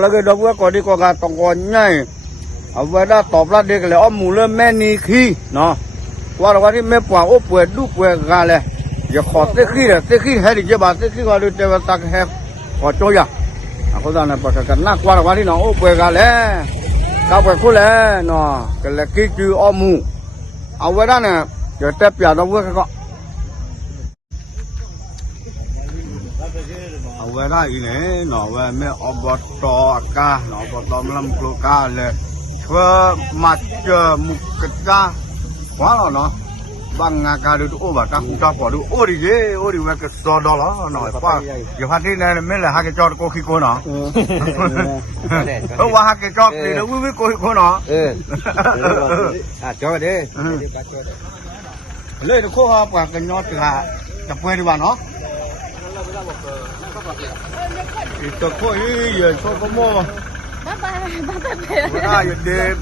lagi dah buat kau di kau kata kau nyai, awak dah top lah dia kalau mula meni khi, no, wah ni mepuang puan du puan kale, ya kau teki hari je bah teki kau tu tewa tak have kau coya, aku dah nampak kerana wah ni no puan kale, kau puan kule, no, kalau kiki mu, awak dah ni, ya tepian awak kau. Awak dah ini, awak me obat toka, obat dalam keluar le, cuma macam mukta, wala no, bang agak itu obat tak kuda padu, ori mereka sedar lah, no, apa, jadi ni mela hak jawab koki kona, wah hak jawab ni, ubi koki kona, jawab deh, le tu kau apa kenyot lah, cepat di mana? Itu kau ini ya, kau kamu. Bapa. Ya dia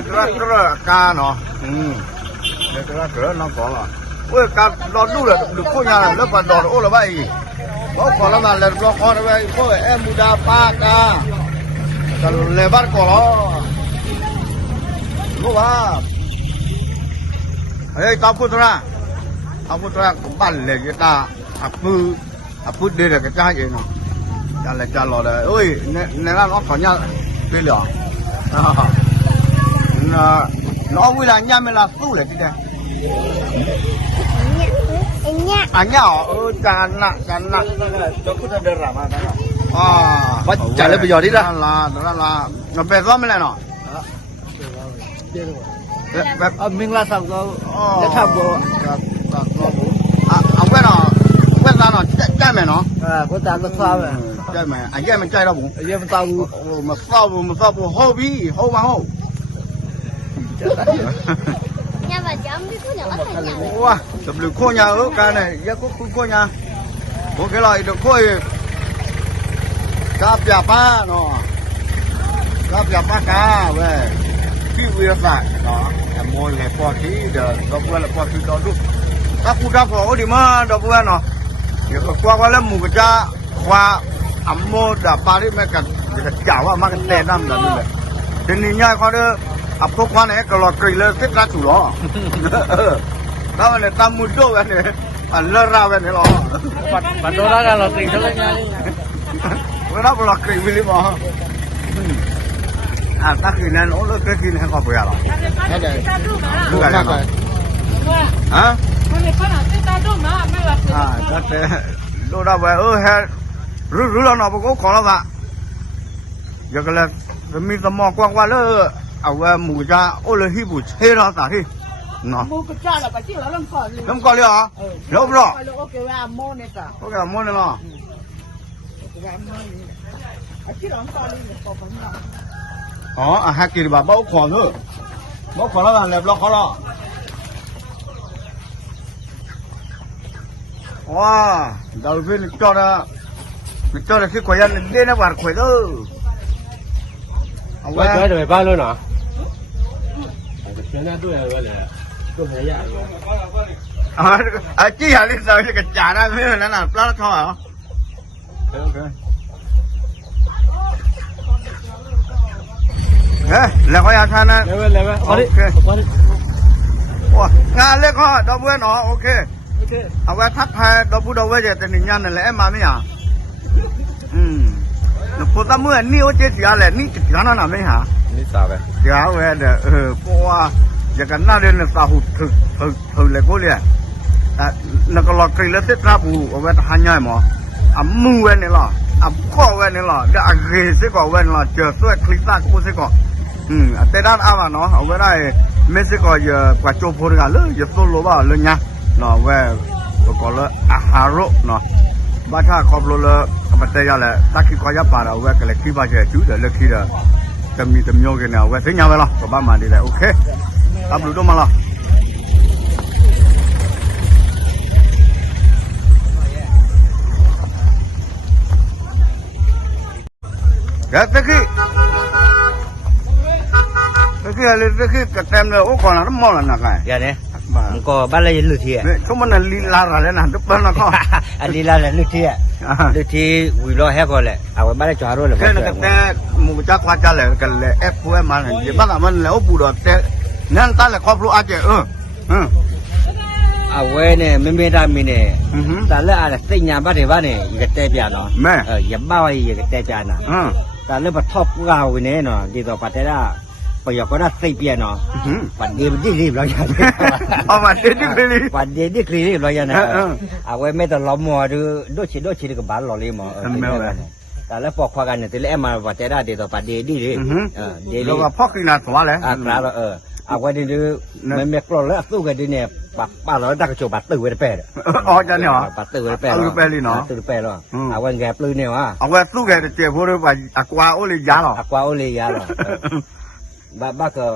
terakhir kan, no. Dia terakhir nak kau. Weh, kan lalu lah, kau nyala, lepas dah, oh lepas ini. Kau kalau nak lepas kau lepas, kau muda pakai. Kalau lebar kau lah. Kau apa? Tahu putra kembali kita apa dia dah kerja je no, jalan dah. Oi, nelan orang kanya bela. Nó vui là nhà mình là tu là cái gì? Anya, jangan nak. Aku dah deram ah. Jalan bây giờ đi ra. Lah. Nó bé rõ mới lại nó. Mình là sao đó? Để tham vô. Quét ra nó chạy mày nó. Quét ra nó sao vậy? Chạy mày, anh em mình chạy đâu bụng? Anh em tao mà sao hô bí, hô mà hô. Nhà bà chấm đi có nhỏ thành nhà. Wow, tập luyện khô nhà ở cái này, giá có khô nhà. Có cái loại được khô cá bia pa nó, cá bia pa cá về, khi vừa phải đó, em mua này qua tí được, đó vừa là qua tí đó luôn. Các khu đá phổ đi mà đó vừa nó, giờ qua là mù cái cha qua mua đã ba đi mấy cái chảo mà cái tên năm là như vậy. Thế nên nhai qua đó. Apa kau ni kalau kerja sekat tu lah. Tahu ni tamu tu kan ni, lerah kan ni lah. Betul lah kalau kerja ni. Kenapa kalau kerja beli mah? Tak kena, orang kerja ni kau boleh lah. Ada. Bukan apa? Ah? Tapi, lu dah buat, rula nak buat kau lah tak? Janganlah demi semua kuat le. Awak muda, oleh hibu, hera tadi, no. Muka cakap apa sih orang kau? Kamu kau lihat, lihat bro. Kalau okey, amor ni tak. Okey, mana lah? Asyik orang kau ni kau pernah. Oh, hak kiri bau kau tu, bau kau lah, lepas kau lah. Wah, dolphin itu ada si koyan dia nak buat kue tu. Awak jual dari mana lu nak? Kena tu ya, tu saya. Chỉ là lý do cái chả ra mới là làm plot thôi hả? Ok. Là có nhà than á. Level. Ok. Wow, ngà lên coi, đâu bữa nó ok. Ở cái tháp hai, đâu bữa đâu bây giờ tình nhân này lẽ mà mấy à? Cô ta mới níu chết gì à? Níu chết gì nó làm mấy hả? Ni sao vậy? Dạ vậy để qua giờ cái nào đến là sao hụt lại cô liền. Nó có lọt cây lên tết ra bù ở bên hai nhai mà, mưa vậy này là, có vậy này là, đã ghê sẽ có vậy là chờ tôi clip ta cũng sẽ có. Tết đó à mà nó ở bên này mấy sẽ có giờ quả chôm phun cả lớn giờ solo vào lên nha. Nó về có là aharo nó, bắt ra có là mà đây là ta khi có giá bà là về cái là khi bao giờ chú để lên khi là tầm nhau cái nào về thấy nhau vậy lo, có ba mà đi lại ok, tạm đủ đâu mà lo. Cái cái cái tem này, ô còn là nó mò là cái. Dạ nè. ก็บ้านเราอยู่ที่ เนี่ยเขามันลีลาอะไรนะทุกคนนะก็ อันนี้ละอยู่ที่อยู่ที่วิโรให้ก็แหละเอาบ้านเราจอดรถเลย แค่นั้นก็แต่หมู่จักว่าจะเลยกันเลยแอปพวกมันเนี่ยบ้านมันแล้วบูดแต่นั่นตาเลยครอบครัวอาจจะเอาไว้เนี่ยไม่ได้มีเนี่ยแต่ละอะไรสิ่งยามบ้านเดี๋ยวบ้านเนี่ยอีกแต่เปียเนาะอย่าบ้าไว้อีกแต่เปียนะแต่เรื่องปัทบเราเนี่ยเนาะดีต่อปัตตาประโยชน์ก็ได้สิ่งเปียเนาะปัดเดียวดีเราอย่างนี้ เอามาเด็ดดีเลย ปัดเดียวดีเราอย่างนี้เอาไว้ไม่ต้องล้อมมัวดูชีก็บ้านเราเลยมั้งแต่แล้วพอควากันเนี่ยที่แรกมาปัตตาดีต่อปัดเดียวดีเลยดีเลย เราก็พ่อกินอะไรตัวเลย ครับเอาไว้ดีไม่เมกโลแล้วสู้กันดีเนี่ยป้าเราดักโจบัตตื่นไว้เป็ดอ๋อจะเนี่ยบัตตื่นไว้เป็ดตื่นเป็ดหรอเอาไว้แกปลื้มเนี่ยวะเอาไว้สู้กันเจ็บพวกเราไปอักวาโอลิยาหรออักวาโอลิยาหรอบ้าก็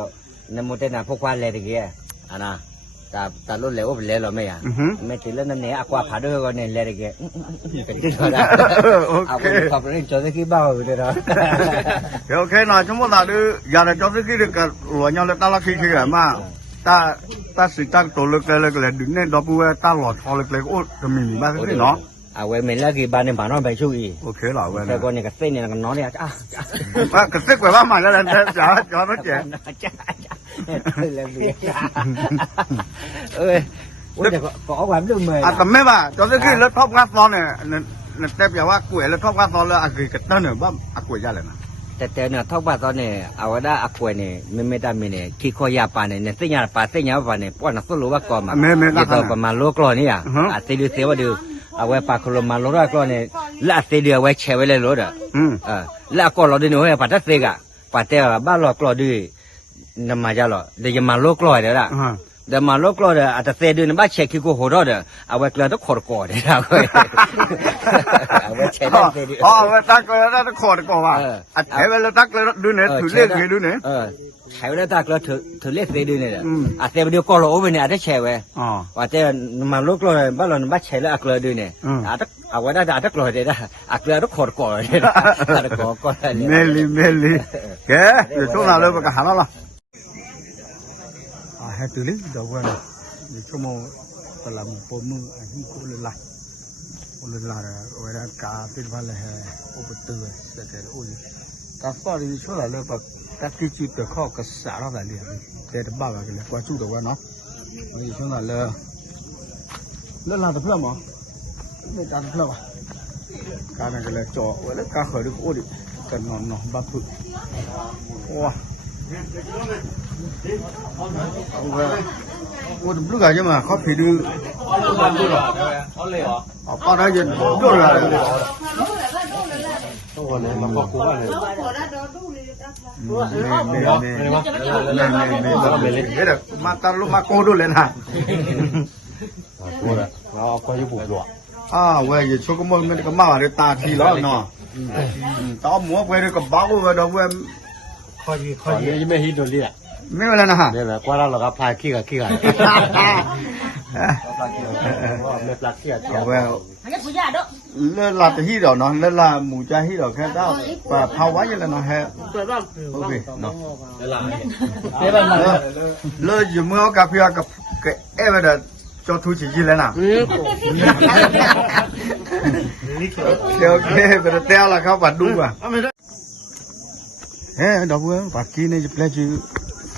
นำมุดเนี่ยพวกควายเลยทีเดียวอ่ะนะแต่รุ่นเลี้ยวเป็นเลี้ยวไม่อ่ะไม่ติดแล้วนั่นเนี่ยอักวาผ่าด้วยก็เนี่ยเลยทีเดียวเป็นที่เขาได้เอาไปขับรถจอดที่บ้าเลยนะโอเคหน่อยชั่วโมงละดูอย่าได้จอดที่ก็หลวงยังเลยตาลักขี้ขี้กันมาตาสิตั้งตัวเล็กเลยดึงเนี่ยดอกบัวตาหลอดทอเล็กๆโอ้จะมีบ้างสิเนาะเอาไว้เหม็นแล้วกี่บ้านเนี่ยบ้านนอนไปช่วยโอเคหรอเว้ยแต่ก่อนเนี่ยกระเซ็นเนี่ยกันน้องเนี่ยกระเซ็นกว่าบ้านใหม่แล้วนะจ๋าไม่เจ๋ก็เอาความร่วมมือแต่ไม่ว่าจอดที่รถท็อปงาซอนเนี่ยแต่แปลว่ากล้วยรถท็อปงาซอนแล้วอากุยกระเต้นเนี่ยบ้ากล้วยยาเลยนะแต่เนี่ยทอกบ้านตอนเนี่ยเอาได้อักวยเนี่ยไม่ได้มีเนี่ยขี้คอยาปานเนี่ยเสียงปานเสียงปานเนี่ยป้อนนักสู้รู้ว่าก่อนมาต่อประมาณโลกล้อนี่อ่ะอาศัยดูเสียว่าดูเอาไว้ปากคลมาโลกล้อเนี่ยแล้วอาศัยเดียวไว้แช่ไว้เลยรถอ่ะแล้วก็เราดูหนูให้ปัดทัศเสกอ่ะปัดแต่บ้านเรากล้อด้วยน้ำมาจ้าหรอเดี๋ยวมาโลกล้อเดี๋ยวละเดี๋ยวมาโลกล้อเดี๋ยวอาจจะเสียด้วยน้ำบ้าเช็คขี้กูหัวเราเดี๋ยวเอาไว้กล้อต้องขอดก่อเดี๋ยวเอาไว้แช่ได้เสียด้วยเอาไว้ตักเลยต้องขอดก่อว่าใช้เวลาตักเลยดูเนี่ยถือเลี้ยงเลยดูเนี่ยใช้เวลาตักแล้วถือเลี้ยงเสียด้วยเนี่ยอาจจะเดี๋ยวก็เราโอ้ไปเนี่ยอาจจะแช่ไว้ว่าแต่มาโลกล้อบ้านเราน้ำบ้าแช่แล้วอักเลยด้วยเนี่ยอาจจะเอาไว้ได้อาจจะกล้อเดี๋ยวอักเลยต้องขอดก่อเดี๋ยวอาจจะก่อเมลีแกเดี๋ยวช่วงนั้นเราไปกันหาแล้วให้ตื่นเลยเดี๋ยววันนี้ชั่วโมงตลาดปมืออันนี้ก็เลยละเวลากาเป็นวันเลยโอ้ประตูเสร็จโอ้ยตาฟ้าดีช่วงนั้นเลยแบบตาที่จุดเดือดข้อกระสาเราเลยแต่บ้ากันเลยกว่าจุดเดือดเนาะนี่ช่วงนั้นเลยเล่นลาตะเพื่อมเหรอไม่การตะเพื่อมอ่ะการนั่นก็เลยจ่อไว้แล้วการเขยดูโอ้ดิกันนอนบ้าพึ่งว้าโอ้ดูลูกอะไรมาเขาผิดดูเขาเลยเหรอป้าได้ยินดูอะไรต้องคนเลยมาบอกกูว่าเลยมาตาลุมาโกดูเลยนะกูละเราเอาควายญี่ปุ่นหลวงเว้ยช่วงก็มันก็มาเลยตาทีแล้วเนาะต่อหมูเว้ยก็บ้าเว้ยเดี๋ยวเว้ยข้อยี่ไม่ฮิตโดนเรียกไม่เป็นไรนะฮะเนี่ยแหละกว่าเราก็พายขี้กับเไม่ปลักขี้กับเว้ยเล่นลาตะฮีดอกเนาะเล่นลาหมูจ่าฮีดอกแค่เจ้าภาวะยังไงเนาะฮะโอเคเนาะเล่นอยู่เมื่อกับพี่กับเอ๊ะเดี๋ยวจอดทุจิจิเลยนะโอเคเป็นเตี้ยละครับบัดดูอ่ะเฮ้ดอกบัวปักกี้เนี่ยจะเปลี่ยนชื่อ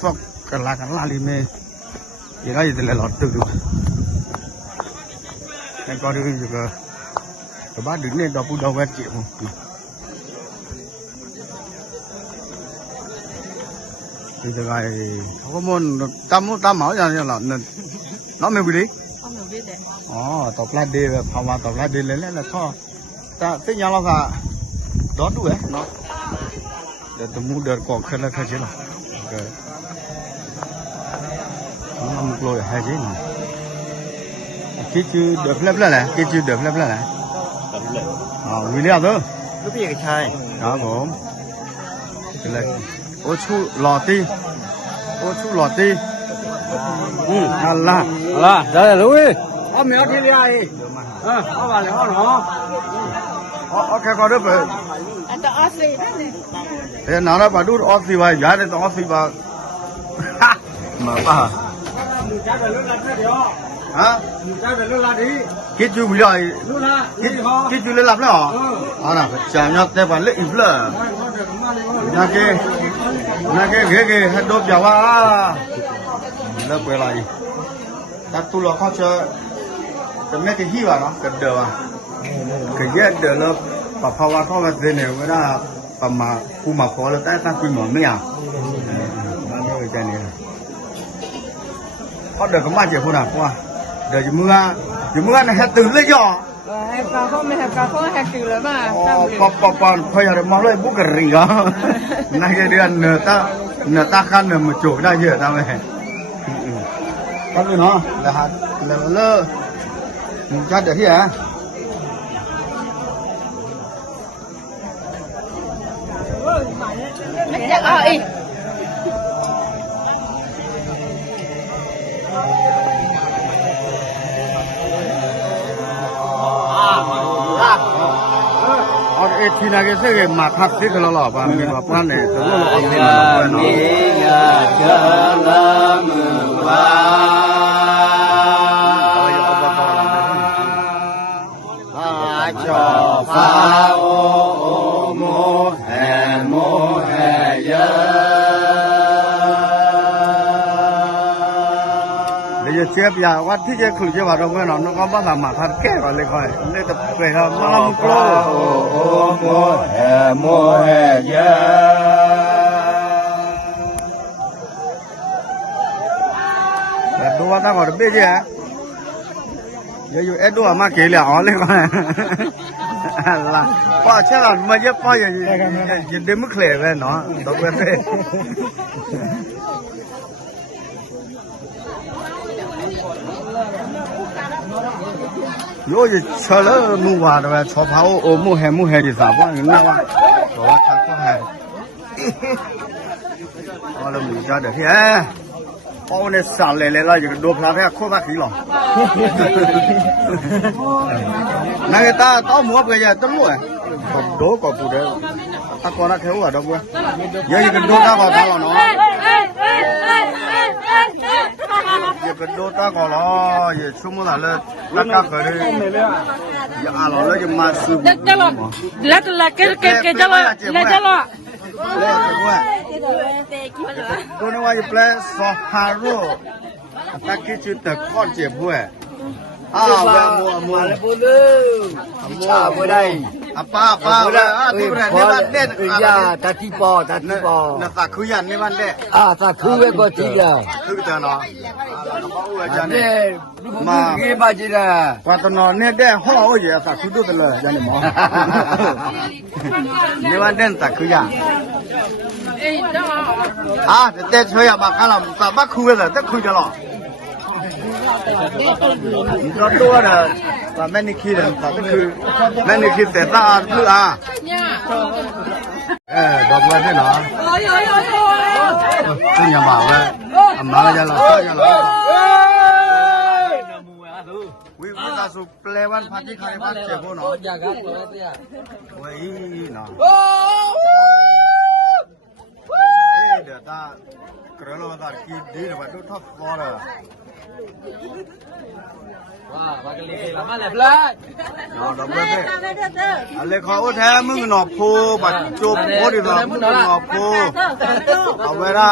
ฟอกกันลาลิเมย์ยังไงจะเล่นหลอดตึกดูแต่ก็ดูอยู่ก็บ้านดึกเนี่ยดอกบัวดอกแวดจีบคือจะไงเขาก็มันตามเหมาอย่างนี้หรอเนี่ยน้องไม่รู้ดิอ๋อตบลาดีแบบพอมาตบลาดีเลยแล้วท่อแต่ที่ยังเราก็ดอดด้วยเนาะเดี๋ยวตัวมูเดินกอกขึ้นแล้วแค่นี้หรอโอเคน้ำมุกลอยให้จีน่ะคิดชื่อเดือดเล็บแล้วแหละคิดชื่อเดือดเล็บแล้วแหละวิลเลียมตัวลูกพี่กับชายครับผมเลยโอ้ชูหล่อตีนั่นละเดี๋ยวรู้ดิเอาเมียที่เลี้ยเอาไปเลยเนาะโอเคก็ได้ไปอันต่อออสซี่นั่นเองนาราบาดูออสซี่ไว้ยาเด็ดออสซี่บ้ามาป่ะ ฮะคิดอยู่ไม่ได้คิดอยู่เลยหลับแล้วเหรออ๋อน่ะจานยอดแต่วันเล็กอีกแล้วนาเกเกให้ดูเปล่าว่าเลิกเวลาอีกแต่ตัวเราเขาจะไม่กี่ที่วะเนาะกันเดือวะก็แยกเดือแล้วพอว่าเขามาเซ็นเนี่ยเวลาประมาณกูมาพอแล้วแต่ตั้งคุยหมอนไม่อ่ะนั่นไม่ใจเนี่ยเขาเดือก็มาเจ็บคนอ่ะกูว่าเดี๋ยวจะเมื่อเนี่ยตื่นเลยจ่อให้ปลาเขาไม่ให้ปลาเขาให้ตื่นเลยป่ะปอนพยายามมาเลยบุกรีก็นั่นแค่เดือนเนื้อตาขั้นเนื้อมาจูบได้เยอะทำไมก็เลยเนาะแล้วฮะแล้วจัดเดี๋ยวที่ไหนเอทีน่าเกษตรมาทับสิกแล้วหรอป่ะมีมาปั้นเนี่ยตัวเราเอาเงินมาปั้นเนาะเจ้าละมือว่าจอฟ้าโอโมแห่โมแห่เยเดี๋ยวเชฟยาวัดที่จะคุยจะว่าเราเมื่อน้องน้องก็บ้ามาทัดแก่ก่อนเลยค่อยนี่จะไปทำมาลำกล้อโอโมแห่โมแห่เยแต่ดูว่าถ้าก่อนเบี้ยอยู่เอ็ดดูมาเกลี่ยอ๋อเลยก่อนล่ะป้าเชื่อมาเยอะป้าอย่าเดินไม่เคลื่อนเลยเนาะต้องเป็นเลยโย่จะเชื่อแล้วนู่นว่าแต่ว่าชอบเขาโอ้มูแฮดิสาบ้างน่าว่าตัวว่าทักก็แฮอ๋อแล้วมีจ้าเดี๋ยวที่โอ้เนี่ยสั่นเลยเราอยู่ดูพลาแพ้โคตรขี้หรอนั่นก็ต้องมัวไปยังต้องรู้ก็ดูก็พูดเลยตะโกนเขาว่าดอกบัวเยอะอยู่ดูตาก็ตาเนาะอยู่ดูตาก็รออยู่ชั่วโมงละเลยตะก้าเกิดอย่าอะไรเลยจะมาซื้อจะรอแล้วจะรอตัวนี้ว่าจะแปลสอฮารุตะกี้จุดตะข้อเจ็บด้วยมัวชาบ่ได้ป้าที่ประเทศบ้านเด็ดตาที่ปอนะตาคุยันในบ้านเด็ดตาคือก็จริงอ่ะคือเตเนาะมาเก็บมาจีน่ะกว่าตนอนเนี่ยเด็ดห่อโอ้ยตาคือดูตเลยยันนี่หมอในบ้านเด็ดตาคุยันเด็ดช่วยมาข้าเราตาบ้าคุยเลยแต่คุยจะหรอรถตัวน่ะแต่แม่นี่คิดแต่ก็คือแม่นี่คิดแต่ตาคือดอกเบี้ยเนาะซึ่งอย่ามาเลยมาจะหรอวิวตาสุเปลวันพักที่ใครพักเจ็บเนาะเว้ยเนาะเดี๋ยวตากระโดดตาคิดดีนะว่าดูท็อปฟอร์เลยว้าว่ากันเลยละมาแล้วเลยเนาะดอกเบี้ยอะไรเขาแท้มึงหนอกโพบัดจุบโพดีหรอมึงหนอกโพเอาเวลา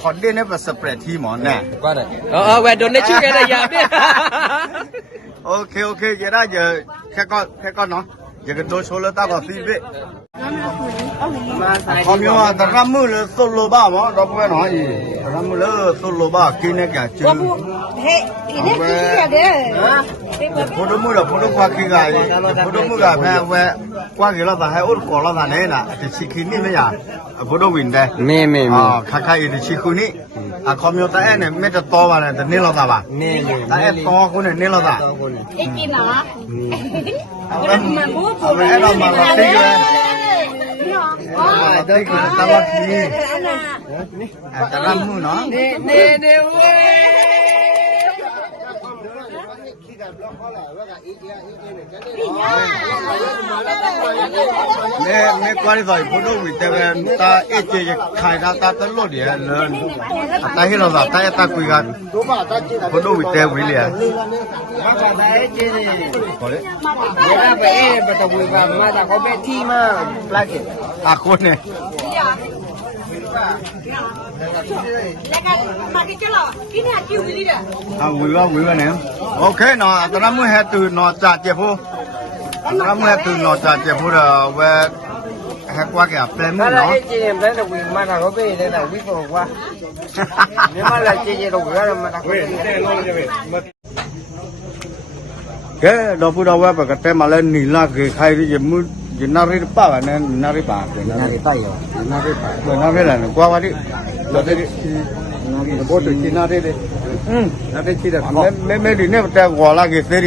คอนเดนเนี่ยเป็นสเปรดที่หมอนแน่ก็ได้แหวนโดนในชื่อแกได้ยาเนี่ยโอเคจะได้เยอะแค่ก้อนเนาะอย่ากันโดนโชว์แล้วตาก็ฟีเบ้คอมยูแต่รำมือเลยโซโลบ้ามั้งดอกเบี้ยหน่อยรำมือเลยโซโลบ้ากินเนี่ยแกจืดเฮ้ยนี่คือเด้อพอดมือเราพอดควากินกันพอดมือกันแพ้แหวกว่ากินแล้วแต่ให้อุดก่อนแล้วแต่เนี่ยนะจะชิคินี่ไม่อยากพอดวินได้ไม่ข้าอีชิคุนี่คอมยูแต่เนี่ยไม่จะโตมาเนี่ยแต่เนี่ยเราแต่ว่าแต่โตคนเนี่ยเราแต่กินเหรอเอาไปเรามาเราตีเลยได้คือตลอดทีแต่รำมือเนาะเว้ย没管理到普通位这边，他一节开他落地人，他去了啥？他也打归个普通位这位了。啊，过呢？啊，会个呢？OK，那咱们还对那咋接不？咱们还对那咋接不的喂？还挂个白木喏。cái đó phụ đâu vậy? Cái mà lên nỉ là cái khai cái mu cái nào đấy ba vậy nè, nào đấy ba, nào đấy tay rồi, nào đấy là qua qua đi, đó đấy, bố tự chi nào đấy đấy, nào đấy chi là mấy đi nè, ta gọi là cái xe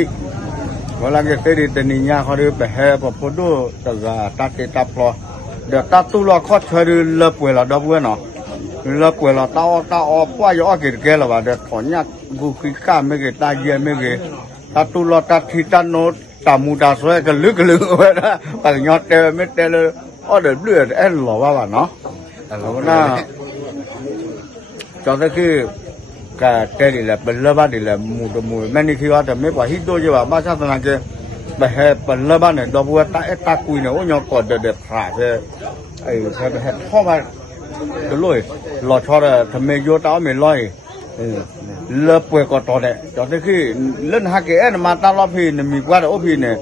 đi, tên nhà họ đi về hè, và phụ đồ, ta ta plo, để ta tu lo khó chơi đi lợp quê là đâu quê nó, lợp quê là tao qua gió cái là để thổi nhát, vũ khí cả mấy cái tai kia mấy cái ta tu lo ta thi ta nô ta mu ta xoay cái lưỡi vậy đó, bằng nhọt tê mấy tê lơ, ở đây lưỡi em lò vào nó, nó cho tới khi cái tê đi là bẩn lơ ba đi là mù mấy khi qua thì mấy quả hít đôi chứ bà ba sao thằng kia, bà hè bẩn lơ ba này đó vừa ta cùi nữa nhọt còn để thả chứ, ấy cái hè khó mà cái lôi lò cho là thằng mày vô tao mày lôi lợp quê có to đấy, cho tới khi lên hai cái mà ta lo phi này mình qua đó phi này,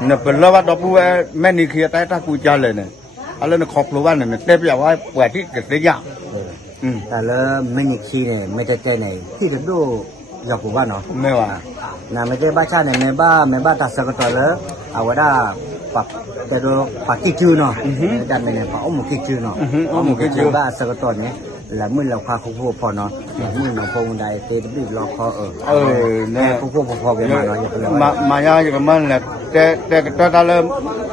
này phần lợp đó bùa mấy người kia ta cùi cha lên này, anh lên khóc lúa này mình tép vào quẹt ít cái đấy dạng,แต่แล้วไม่มีขี้เนี่ยไม่ได้ใจไหนที่จะดูอยากกูบ้านเนาะ ไม่ว่า น่ะไม่ได้บ้าชาเนี่ยไม่บ้าตัดสกัดตัวแล้วเอาไว้ได้ปักแต่ดูปักกี่ชื่อเนาะดันเนี่ยปักอ้อมกี่ชื่อเนาะอ้อมกี่ชื่อบ้าสกัดตัวเนี่ยแล้วมื่อเราพาคุกพอเนาะมื่อเราพงได้เตะบีบล็อกคอเนี่ยคุกพอไปมาเนาะอย่าไปเลยมาอย่างมันแหละแต่ตาเริ่ม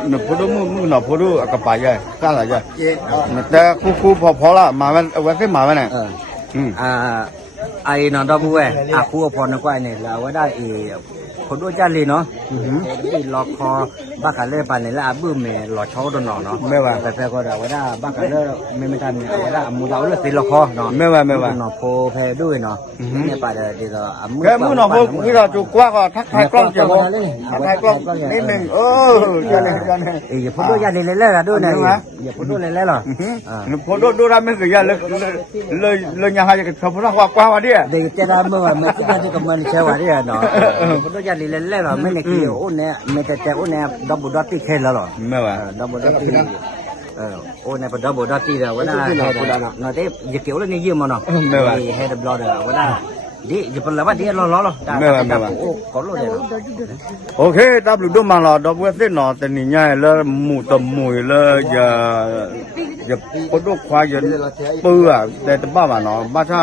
หนูพูดมึงหนูพูดกับป่าใหญ่ก้าอะไรใหญ่แต่คุกพอละมาวันเอาไว้ที่มาวันไหนไอ้นอนดอกบัวคุกพอนะกว่าเนี่ยเราไว้ได้คนด้วยจันเลยเนาะบีบล็อกคอบ้ากันเลยป่านเนี่ยแล้วบื้มเนี่ยหล่อช้อโดนหนอเนาะไม่ว่าแต่ก็เอาไว้ได้บ้ากันเลยไม่ทันเอาไว้ได้มูดาวเลยตีล็อกคอเนาะไม่ว่าหนอโพแพ้ด้วยเนาะเนี่ยป่าเดี๋ยวแค่มือหนอโพที่เราจุกกว่าก็ทักทายกล้องเจ้าทักทายกล้องนิดนึงจันเลยอย่าพูดด้วยยันเลยแล้วด้วยนะอย่าพูดด้วยเลยหรอพูดด้วยเราไม่เคยยันเลยยังหายกับชาวพุทธกว่าดิเดี๋ยวจะได้เมื่อวันไม่ที่จะกับมันเชื่อว่าดิเนาะพูดด้วยยันเลยแล้วหรอไม่ในกี่โอ้เนี่ยไม่แต่โอ้เนี่ยดับบุดตีแค่แล้วหรอไม่ว่าดับบุดตีโอ้เนี่ยพอดับบุดตีแล้วว่าน่าน่าเด็กอย่าเกี่ยวเรื่องนี้ยืมมาเนาะให้ดับรอเด้อว่าน่าดิอย่าเป็นอะไรว่าดิรอไม่ว่าโอ้ก็รู้เลยโอเคดับบุดมาแล้วดับบุดเส้นเนาะแต่นี่ง่ายแล้วหมูต่อหมูเลยอย่าพูดด้วยควายอย่าเปื่อแต่บ้ามาเนาะบ้าถ้า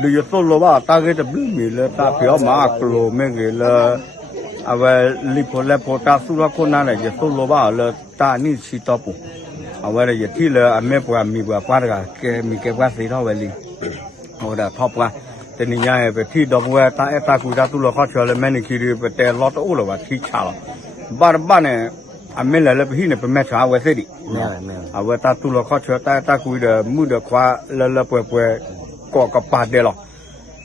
ดูอย่าสู้เลยว่าตาเกิดบิ้มเลยตาเปียวมากลัวไม่เกลยเอาไว้ลิโพเลโพตาสุราคนนั้นเลยจะสู้โลบ้าเลยตานี่ชีตอปุเอาไว้เลยที่เลยอเมริกามีกว่าป้ากันแกมีแกว่าสีเท่าเวลีเอาแต่ท็อปกันแต่นี่ยังไปที่ดอกบัวตาคุยตาตุลข้อเชื่อเลยแม่นี่คือไปแต่ลอตโอ้เลยว่าที่ชาบ้านเนี่ยอเมริกาเลยไปที่เนี่ยเป็นแม่ชาไว้สิดิเอาไว้ตาตุลข้อเชื่อตาคุยเดมือเดคว้าเลยเปื่อยก่อกับปาดเดหรอ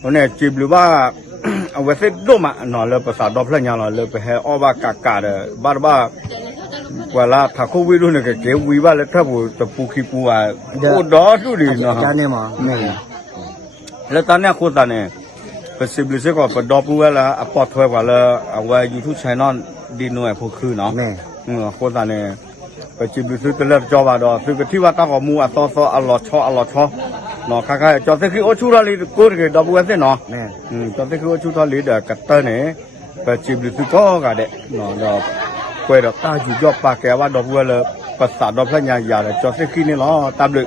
วันนี้จีบหรือว่าเอาไว้เสร็จดูมาหน่อเลยภาษาดอกพลยังหน่อเลยไปให้ออกมากาเด้อบ้าเวลาถ้าโควิดด้วยเนี่ยเกี่ยววิว่าเลยถ้าผู้ตะปูขี้ปูอ่ะโอ้ดอดูดิเนาะจานเนี่ยมั้งแล้วตอนนี้คนตอนนี้เป็นสิบลิเซก็เป็นดอกปูแล้วอ่ะปอดถอยกว่าเลยเอาไว้ยูทูบช่องดีหน่วยพวกคือเนาะคนตอนนี้เป็นสิบลิเซก็เลิกจอว่าดอกคือที่ว่าตั้งหัวมูอ่ะต่ออัลลอฮ์ชอเนาะค่าจอดที่คือโอชูราลีกูเกดบัวเส้นเนาะจอดที่คือโอชูราลีเด็กกัตเตอร์เนี่ยไปจีบลิสุก็กันเด็กเนาะดอกกล้วยดอกตาอยู่ยอดปากแกว่าดอกบัวเลยภาษาดอกพญายาเลยจอดที่คือนี่เนาะตามเลย